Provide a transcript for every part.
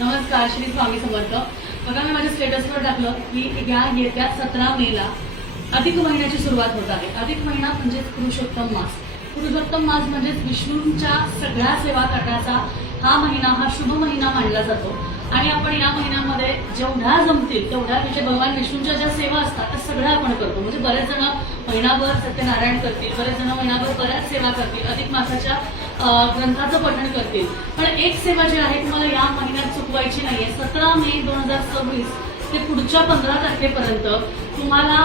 नमस्कार, श्री स्वामी समर्थ। बघा, मी माझ्या स्टेटसवर टाकलं की येत्या 17 मेला अधिक महिन्याची सुरुवात होत आहे। अधिक महिना म्हणजे पुरुषोत्तम मास। पुरुषोत्तम मास म्हणजे विष्णूंच्या सगळ्या सेवा करण्याचा हा महिना, हा शुभ महिना मानला जातो। आणि आपण या महिन्यामध्ये जेवढ्या जमतील तेवढ्या म्हणजे भगवान विष्णूंच्या ज्या सेवा असतात त्या सगळ्या आपण करतो। म्हणजे बरेच जण महिनाभर सत्यनारायण करतील, बरेच जण महिनाभर बऱ्याच सेवा करतील, अधिक मासाच्या ग्रंथाचं पठण करतील। पण एक सेवा जी आहे तुम्हाला या महिन्यात चुकवायची नाहीये। 17 मे 2026 ते पुढच्या 15 तारखेपर्यंत तुम्हाला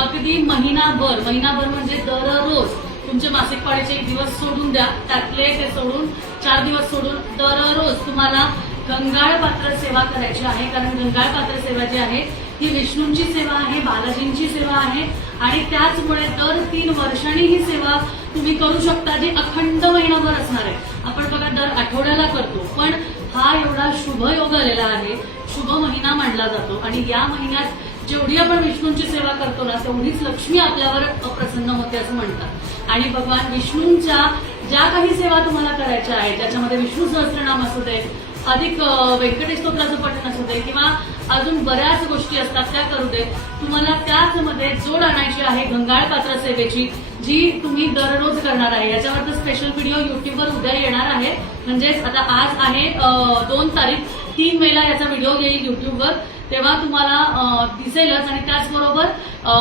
अगदी महिनाभर म्हणजे दररोज तुमचे मासिक पाळीचे 1 दिवस सोडून द्या, त्यातले ते सोडून 4 दिवस सोडून दररोज तुम्हाला गंगाळ पात्र सेवा करायची आहे। कारण गंगाळ पात्र सेवा जी आहे ही विष्णूंची सेवा आहे, बालाजींची सेवा आहे आणि त्याचमुळे दर 3 वर्षांनी ही सेवा तुम्ही करू शकता, जी अखंड महिनाभर असणार आहे। आपण बघा दर आठवड्याला करतो, पण हा एवढा शुभ योग आलेला आहे, शुभ महिना मानला जातो आणि या महिन्यात जेवढी आपण विष्णूंची सेवा करतो ना तेवढीच लक्ष्मी आपल्यावर प्रसन्न होते असं म्हणतात। आणि भगवान विष्णूंच्या ज्या काही सेवा तुम्हाला करायच्या आहेत, ज्याच्यामध्ये विष्णू सहस्त्रनाम असू दे, अधिक व्यंकटेश स्तोत्राचं पठण असू दे किंवा अजून बऱ्याच गोष्टी असतात त्या करू दे, तुम्हाला त्याचमध्ये जोड आणायची आहे गंगाळ पात्र सेवेची, जी तुम्ही दररोज करणार आहे। याच्यावरचा स्पेशल व्हिडिओ युट्यूबवर उद्या येणार आहे। म्हणजेच आता आज आहे 2 तारीख, 3 मेला याचा व्हिडिओ येईल युट्यूबवर, तेव्हा तुम्हाला दिसेलच। आणि त्याचबरोबर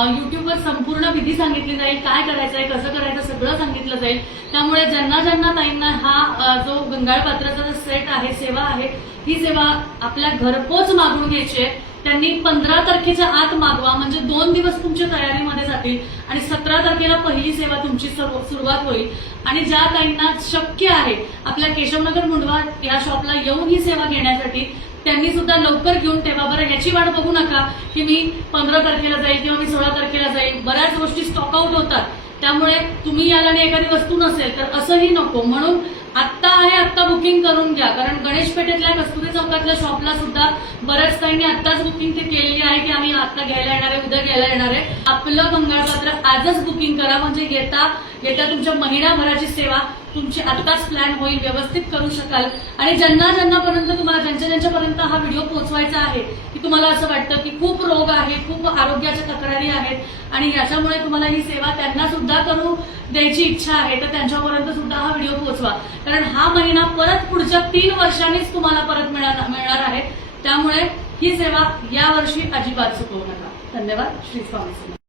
युट्यूबवर संपूर्ण विधी सांगितली जाईल, काय करायचं आहे, कसं करायचं सगळं सांगितलं जाईल। त्यामुळे ज्यांना ताईंना हा जो गंगाळ पात्राचा जो सेट आहे, सेवा आहे, ही सेवा आपल्या घरपोच मागून घ्यायची आहे, त्यांनी 15 तारखेच्या आत मागवा। म्हणजे 2 दिवस तुमच्या तयारीमध्ये जातील आणि 17 तारखेला पहिली सेवा तुमची सुरुवात होईल। आणि ज्या ताईंना शक्य आहे आपल्या केशवनगर मुंडवा या शॉपला येऊन ही सेवा घेण्यासाठी, त्यांनी सुद्धा लवकर घेऊन ठेवा। बरं, ह्याची वाट बघू नका की मी 15 तारखेला जाईल किंवा मी 16 तारखेला जाईल, बऱ्याच गोष्टी स्टॉक आउट होतात। त्यामुळे तुम्ही याला आणि एखादी वस्तू नसेल तर असंही नको, म्हणून आत्ता आहे आत्ता बुकिंग करून घ्या। कारण गणेश पेठेतल्या कस्तुरी चौकातल्या शॉपला सुद्धा बऱ्याच ताईंनी आत्ताच बुकिंग केलेली आहे की आम्ही आत्ता घ्यायला येणार आहे, उद्या घ्यायला येणार आहे। आपलं गंगाळपात्र आजच बुकिंग करा, म्हणजे येत्या तुमच्या महिनाभराची सेवा तुमची आत्ताच प्लॅन होईल, व्यवस्थित करू शकाल। आणि ज्यांच्यापर्यंत तुम्हाला ज्यांच्यापर्यंत हा व्हिडिओ पोहोचवायचा आहे की तुम्हाला असं वाटतं की खूप रोग आहे, खूप आरोग्याच्या तक्रारी आहेत आणि याच्यामुळे तुम्हाला ही सेवा त्यांना सुद्धा करू द्यायची इच्छा आहे, तर त्यांच्यापर्यंत सुद्धा हा व्हिडिओ पोहोचवा। कारण हा महिना परत पुढच्या 3 वर्षांनीच तुम्हाला परत मिळणार आहे। त्यामुळे ही सेवा यावर्षी अजिबात चुकवू नका। धन्यवाद। श्री स्वामी समर्थ।